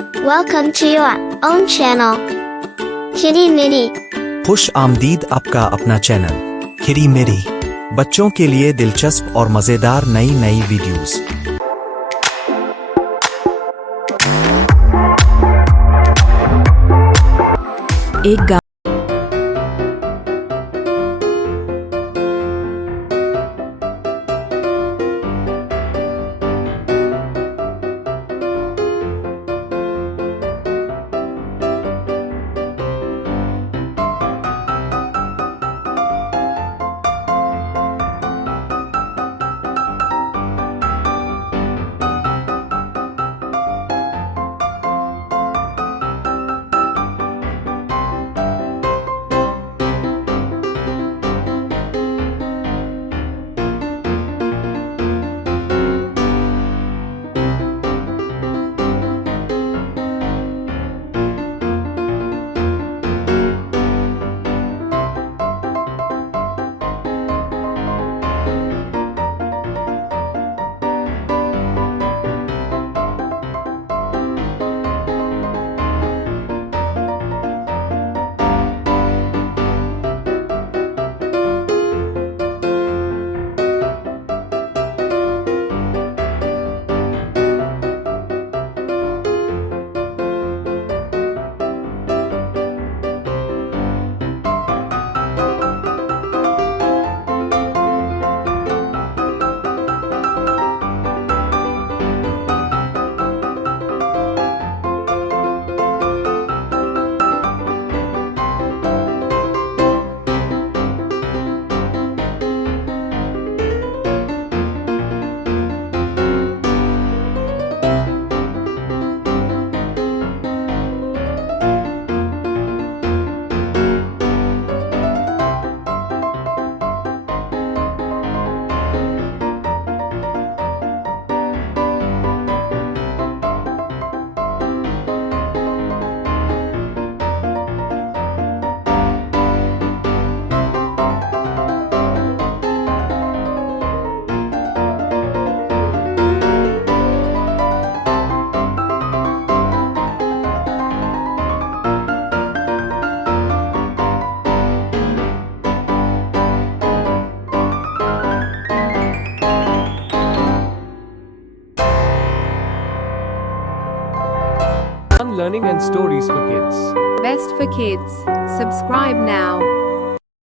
Welcome to your own channel, Kitty Mitty. खुश आमदीद आपका अपना चैनल किटी मिटी। बच्चों के लिए दिलचस्प और मज़ेदार नई नई वीडियोस। एक गाँव Fun learning and stories for kids. Best for kids. Subscribe now.